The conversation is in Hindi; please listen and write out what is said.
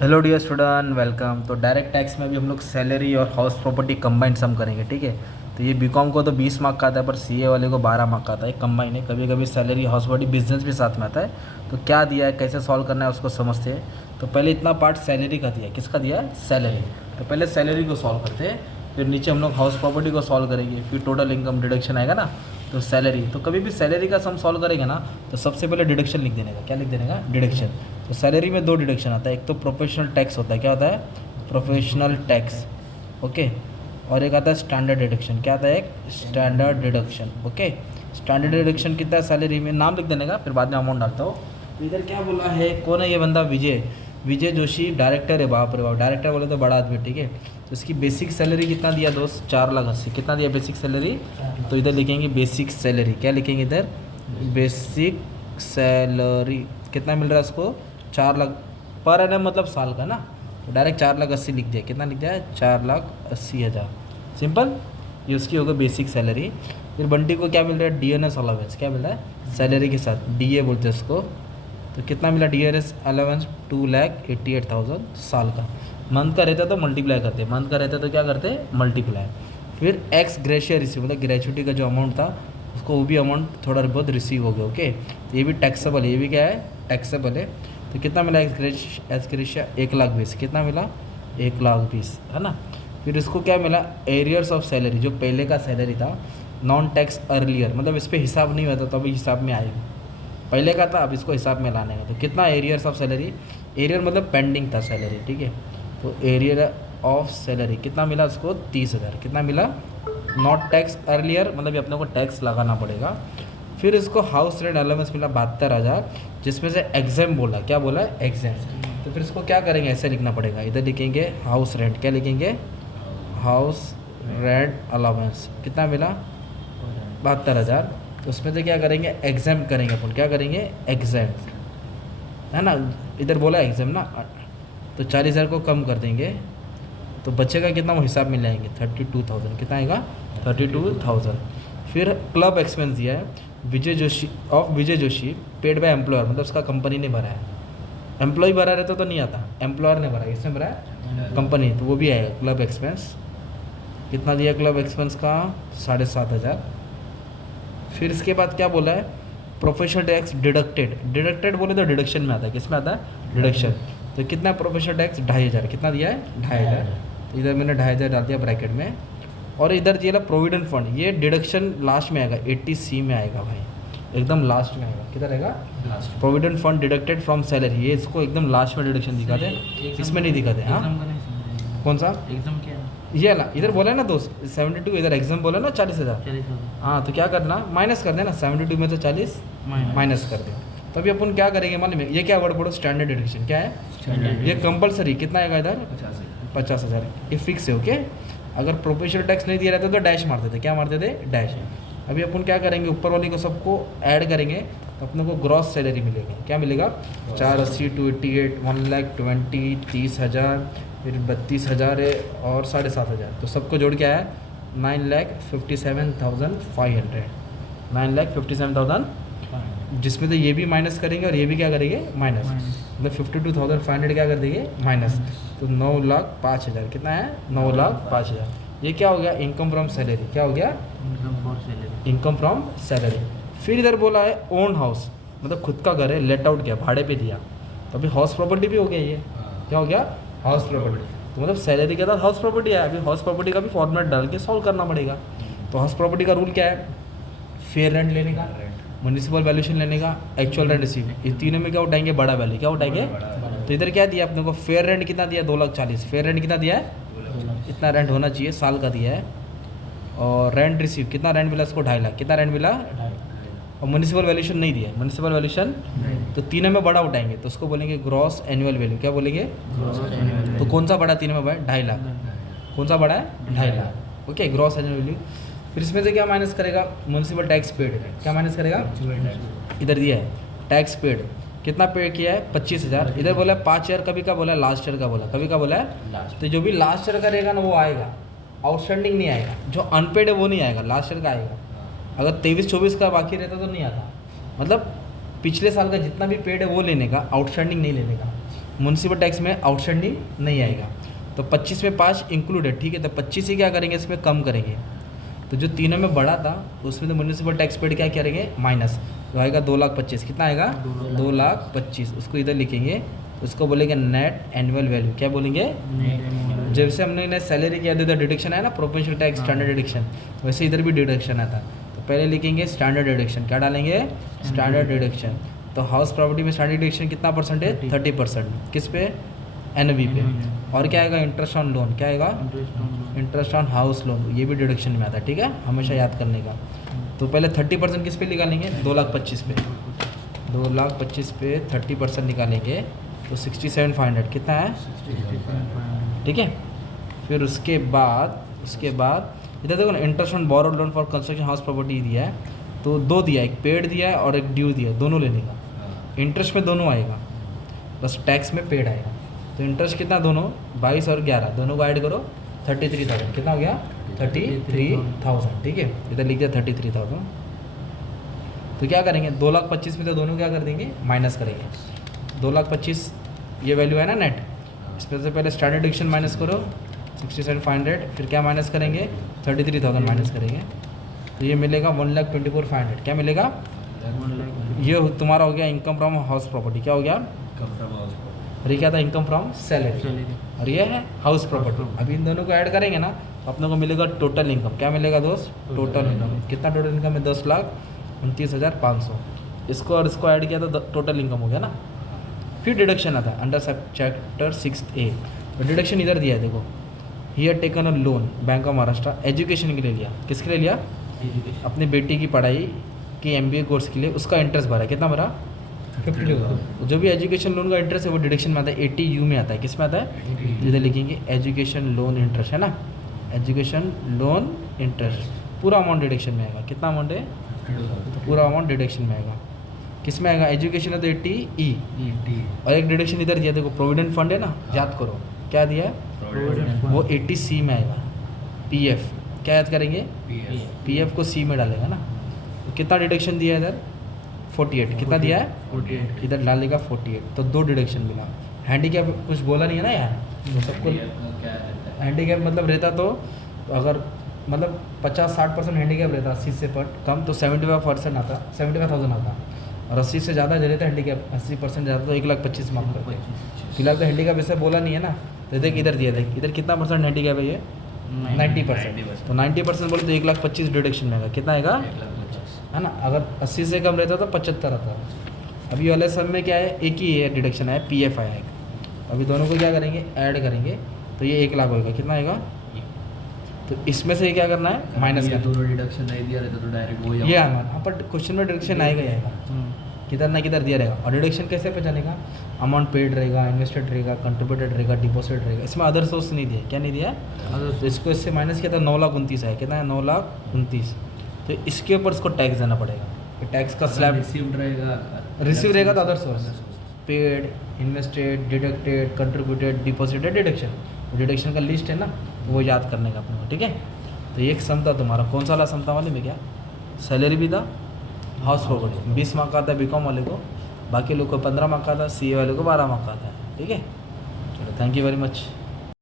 Hello dear student, welcome. तो डायरेक्ट टैक्स में भी हम लोग सैलरी और हाउस प्रॉपर्टी कंबाइन सम करेंगे, ठीक है। तो ये बीकॉम को तो 20 मार्क का आता है, पर सीए वाले को 12 मार्क का आता है। कंबाइन है, कभी कभी सैलरी हाउस प्रॉपर्टी बिजनेस भी साथ में आता है। तो क्या दिया है, कैसे सॉल्व करना है, उसको समझते हैं। तो पहले इतना पार्ट सैलरी का दिया है। किसका दिया है? सैलरी। तो पहले सैलरी को सॉल्व करते हैं, फिर नीचे हम लोग हाउस प्रॉपर्टी को सॉल्व करेंगे, फिर टोटल इनकम डिडक्शन आएगा ना। तो सैलरी, तो कभी भी सैलरी का सम सॉल्व करेंगे ना, तो सबसे पहले डिडक्शन लिख देने का। क्या लिख देने का? डिडक्शन। तो सैलरी में दो डिडक्शन आता है, एक तो प्रोफेशनल टैक्स होता है। क्या होता है? Professional tax, okay. और एक आता है स्टैंडर्ड डिडक्शन। क्या आता है? एक standard deduction, okay. Standard deduction कितना है सैलरी में, नाम लिख देने का, फिर बाद में अमाउंट डालता हो। तो इधर क्या बोला है, कौन है ये बंदा? विजय। विजय जोशी डायरेक्टर है। बाप रे बाप, डायरेक्टर बोले तो बड़ा आदमी, ठीक है। तो इसकी बेसिक सैलरी कितना दिया दोस्त? 4,80,000। कितना दिया बेसिक सैलरी? तो इधर लिखेंगे बेसिक सैलरी। क्या लिखेंगे इधर? Basic salary. कितना मिल रहा है उसको? 4,00,000 पर एनम, मतलब साल का ना। तो डायरेक्ट 4,80,000 लिख दिया। कितना लिख दिया है? 4,80,000। सिंपल। ये उसकी होगा बेसिक सैलरी। फिर बंटी को क्या मिल रहा है? DNS allowance. क्या मिल रहा है? सैलरी के साथ डीए बोलते हैं उसको। तो कितना मिला डीएनएस अलाउंस? 2,88,000 साल का। मंथ का रहता तो मल्टीप्लाई करते, मंथ का रहता तो क्या करते? मल्टीप्लाई। फिर एक्स ग्रेशियर रिसीव, मतलब ग्रेचुटी का जो अमाउंट था उसको, वो भी अमाउंट थोड़ा बहुत रिसीव हो गया, ओके। तो ये भी टैक्सेबल है, ये भी क्या है? टैक्सेबल है। तो कितना मिला एक्स ग्रेशिया? 1,20,000। कितना मिला? 1,20,000, है ना। फिर इसको क्या मिला? एरियर्स ऑफ सैलरी, जो पहले का सैलरी था, नॉन टैक्स अर्लियर, मतलब इस पर हिसाब नहीं हुआ था तो अभी हिसाब में आएगा। पहले का था, अब इसको हिसाब में लाने का। तो कितना एरियर्स ऑफ सैलरी? एरियर मतलब पेंडिंग था सैलरी, ठीक है। तो एरियर ऑफ सैलरी कितना मिला उसको? 30,000। कितना मिला? नॉट टैक्स अर्लियर, मतलब ये अपने को टैक्स लगाना पड़ेगा। फिर इसको हाउस रेंट अलाउंस मिला 72,000, जिसमें से एग्जाम बोला। क्या बोला है? एग्जाम। तो फिर इसको क्या करेंगे? ऐसे लिखना पड़ेगा। इधर लिखेंगे हाउस रेंट। क्या लिखेंगे? House rent allowance. कितना मिला? 72,000। तो उसमें से क्या करेंगे? एग्जाम करेंगे अपन। क्या करेंगे? एग्जाम, है ना। इधर बोला एग्जाम ना। तो 40,000 को कम कर देंगे तो बचेगा कितना, वो हिसाब में लाएंगे। 32,000। कितना आएगा? 32,000। फिर क्लब एक्सपेंस दिया है Vijay Joshi, of Vijay Joshi, paid by employer, मतलब उसका कंपनी ने भरा है। एम्प्लॉय भरा रहता तो नहीं आता, एम्प्लॉयर ने भरा है। किसने भरा है? कंपनी। तो वो भी आएगा क्लब एक्सपेंस। कितना दिया क्लब एक्सपेंस का? 7,500। फिर इसके बाद क्या बोला है? Professional tax deducted. डिडक्टेड बोले तो डिडक्शन में आता है। किस में आता है? डिडक्शन। तो कितना प्रोफेशनल टैक्स? 2,500। कितना दिया है? 2,500। तो इधर मैंने 2,500 डाल दिया ब्रैकेट में। और इधर दिया प्रोविडेंट फंड, ये डिडक्शन लास्ट में आएगा, 80C में आएगा भाई, एकदम लास्ट में आएगा। किधर आएगा? Last. Provident fund deducted from salary, ये इसको एकदम लास्ट में डिडक्शन दिखाते हैं, इसमें नहीं दिखाते। हाँ, कौन सा एग्जाम क्या है? ये ना, इधर बोला है ना दोस्त 72, इधर एग्जाम बोला ना 40,000। 40,000 हाँ, तो क्या करना? माइनस कर देना। 72 में से 40 माइनस कर दे। तो अभी अपन क्या करेंगे मालूम है? ये क्या वर्ड पढ़ो? Standard deduction. क्या है? ये कंपलसरी। कितना आएगा इधर? 50,000। ये फिक्स है, ओके। अगर प्रोफेशनल टैक्स नहीं दिया रहता तो डैश मारते थे। क्या मारते थे? डैश। अभी अपन क्या करेंगे? ऊपर वाली को सबको ऐड करेंगे तो अपने को ग्रॉस सैलरी मिलेगा। क्या मिलेगा? 480, 288, 1,20,000, 30,000, फिर 32,000 है और 7,500। तो सबको जोड़ के आया 9,57,500। 9,57,000, जिसमें तो ये भी माइनस करेंगे और ये भी क्या करेंगे? माइनस। मतलब 52,500 क्या कर देंगे? माइनस। तो 9,05,000। कितना है? 9,05,000। ये क्या हो गया? Income from salary. क्या हो गया? Income for salary. Income from salary. फिर इधर बोला है ओन हाउस, मतलब खुद का घर है, लेट आउट किया, भाड़े पे दिया। तो अभी हाउस प्रॉपर्टी भी हो गया ये। क्या हो गया? House property. तो मतलब सैलरी के साथ हाउस प्रॉपर्टी है। अभी हाउस प्रॉपर्टी का भी फॉर्मेट डाल के सॉल्व करना पड़ेगा। तो हाउस प्रॉपर्टी का रूल क्या है? फेयर रेंट लेने का, म्यूनिसिपल वैल्यूशन लेने का, एक्चुअल रेंट रिसीव। ये तीनों में क्या उठाएंगे? बड़ा वैल्यू। क्या उठाएंगे? तो इधर क्या दिया अपने को? फेयर रेंट कितना दिया? 2,40,000। फेयर रेंट कितना दिया है? इतना रेंट होना चाहिए, साल का दिया है। और रेंट रिसीव, कितना रेंट मिला इसको? 2,50,000। कितना रेंट मिला? और म्यूनिसिपल वैल्यूशन नहीं दिया है। म्यूनिसिपल वैल्यूशन तो तीनों में बड़ा उठाएंगे तो उसको बोलेंगे ग्रॉस एनुअल वैल्यू। क्या बोलेंगे? तो कौन सा बड़ा तीनों में बड़ा? 2,50,000। कौन सा बड़ा है? 2,50,000, ओके। Gross annual value. फिर इसमें से क्या माइनस करेगा? Municipal tax paid. क्या माइनस करेगा? इधर दिया है टैक्स पेड। कितना पे किया है? 25,000। इधर बोला 5 ईयर, कभी का बोला? लास्ट ईयर का बोला। कभी का बोला है? तो जो भी लास्ट ईयर का रहेगा ना वो आएगा, आउटस्टैंडिंग नहीं आएगा। जो अनपेड है वो नहीं आएगा, लास्ट ईयर का आएगा। अगर 23-24 का बाकी रहता तो नहीं आता। मतलब पिछले साल का जितना भी पेड है वो लेने का, आउटस्टैंडिंग नहीं लेने का। म्यूनसिपल टैक्स में आउटस्टैंडिंग नहीं आएगा। तो 25 में 5 इंक्लूडेड, ठीक है। तो 25 ही क्या करेंगे, इसमें कम करेंगे। तो जो तीनों में बड़ा था उसमें तो म्यूनसिपल टैक्स पेड क्या करेंगे, माइनस, तो आएगा 2,25,000। कितना आएगा, 2,25,000। उसको इधर लिखेंगे, उसको बोलेंगे नेट एनुअल वैल्यू। क्या बोलेंगे, जैसे हमने ने सैलरी किया था डिडक्शन है ना, प्रोफेशनल टैक्स स्टैंडर्ड डिडक्शन, वैसे इधर भी डिडक्शन आता। तो पहले लिखेंगे स्टैंडर्ड डिडक्शन। क्या डालेंगे, स्टैंडर्ड डिडक्शन। तो हाउस प्रॉपर्टी में स्टैंडर्ड डिडक्शन कितना परसेंट है, 30%। किस पे, एनवी पे। और क्या आएगा, इंटरेस्ट ऑन लोन। क्या आएगा, इंटरेस्ट ऑन हाउस लोन, ये भी डिडक्शन में आता है, ठीक है, हमेशा याद करने का। तो पहले 30% किस पे निकालेंगे, 2,25,000 पे। 2,25,000 पे 30% निकालेंगे तो 67,500 कितना है, ठीक है। फिर उसके बाद इधर देखो ना, interest on borrowed loan for construction house property दिया है, तो दो दिया है, एक पेड दिया है और एक ड्यू दिया है, दोनों लेने का। इंटरेस्ट में दोनों आएगा, बस टैक्स में पेड आएगा। तो इंटरेस्ट कितना, दोनों 22 और 11 दोनों को ऐड करो, 33,000। कितना हो गया, 33,000, ठीक है। इधर लिख दिया 33,000। तो क्या करेंगे, 2,25,000 में तो दोनों क्या कर देंगे, माइनस करेंगे। 2,25,000 ये वैल्यू है ना नेट, इसमें से पहले स्टैंडर्ड डिडक्शन माइनस करो 67,500, फिर क्या माइनस करेंगे, 33,000 माइनस करेंगे, तो ये मिलेगा 1,24,500। क्या मिलेगा, ये तुम्हारा हो गया इनकम फ्रॉम हाउस प्रॉपर्टी। क्या हो गया, और ये क्या था, इनकम फ्रॉम सैलरी, और ये है हाउस प्रॉपर्टी। अभी इन दोनों को ऐड करेंगे ना तो अपने को मिलेगा टोटल इनकम। क्या मिलेगा दोस्त, टोटल इनकम। कितना टोटल इनकम है, 10,29,500। इसको और इसको ऐड किया तो टोटल इनकम हो गया ना। फिर डिडक्शन आता है अंडर चैप्टर 6A। तो डिडक्शन इधर दिया है, देखो, here taken a loan bank of Maharashtra education के लिए लिया। किसके लिए लिया, अपनी बेटी की पढ़ाई की MBA कोर्स के लिए, उसका इंटरेस्ट भरा। कितना भरा, 50,000। जो भी एजुकेशन लोन का इंटरेस्ट है वो डिडक्शन में आता है, 80U में आता है। किस में आता है, इधर लिखेंगे एजुकेशन लोन इंटरेस्ट, है ना, एजुकेशन लोन इंटरेस्ट। पूरा अमाउंट डिडक्शन में आएगा। कितना अमाउंट है, तो पूरा अमाउंट डिडक्शन में आएगा। किस में आएगा, एजुकेशन है तो 80E। और एक डिडक्शन इधर दिया, देखो प्रोविडेंट फंड है ना, याद करो क्या दिया है, वो 80C में आएगा। PF क्या याद करेंगे, PF को C में डालेगा ना। तो कितना डिडक्शन दिया है इधर, 48। कितना दिया है, 48। इधर डालेगा 48, तो 2 डिडक्शन मिला। हैंडीकैप कुछ बोला नहीं है ना यार, तो सबको हैंडीकैप मतलब रहता तो अगर मतलब 50-60% हैंडीकैप रहता, 80 से कम तो 75% आता, 75,000 आता। और 80 से ज़्यादा जो रहता है हैंडीकैप, 80% ज़्यादा तो 1,25,000 मांग करते हैं। फिलहाल तो हैंडीकैप ऐसे बोला नहीं है ना, तो देख इधर दिया, देख इधर कितना परसेंट हैंडीकैप है, ये 90%। तो 90% बोले तो 1,25,000 डिडक्शन में आएगा। कितना आएगा, है ना। अगर 80 से कम रहता तो 75 आता। अभी वाले सब में क्या है, एक ही है डिडक्शन है, PF आया है। अभी दोनों को क्या करेंगे, ऐड करेंगे, तो ये 1,00,000 होगा। कितना आएगा, तो इसमें से क्या करना है, माइनस करना। दोनों डिडक्शन नहीं दिया रहता तो डायरेक्ट वो ये हाँ, पर क्वेश्चन में डिडक्शन आएगा ही आएगा, किधर ना किधर दिया रहेगा। और डिडक्शन कैसे पहचानेगा, अमाउंट पेड रहेगा, इन्वेस्टेड रहेगा, कंट्रीब्यूटेड रहेगा, डिपॉजिट रहेगा। इसमें अदर सोर्स नहीं दिया, क्या नहीं दिया, तो इसको इससे माइनस किया था, 9,29,000 है। कितना है, 9,29,000। तो इसके ऊपर इसको टैक्स देना पड़ेगा। टैक्स का स्लैब रिसीव्ड रहेगा तो other source, paid, invested, deducted, contributed, deposited, deduction. Deduction का लिस्ट है ना, वो याद करने का अपने को, ठीक है। तो एक सम था तुम्हारा, कौन सा वाला सम था वाले में, क्या सैलरी भी था, हाउस प्रॉपर्टी 20 मार्क का आता है BCom वाले को, बाकी लोग को 15 मार्क का आता है, CA वाले को 12 मार्क का आता है, ठीक है। चलो, थैंक यू वेरी मच।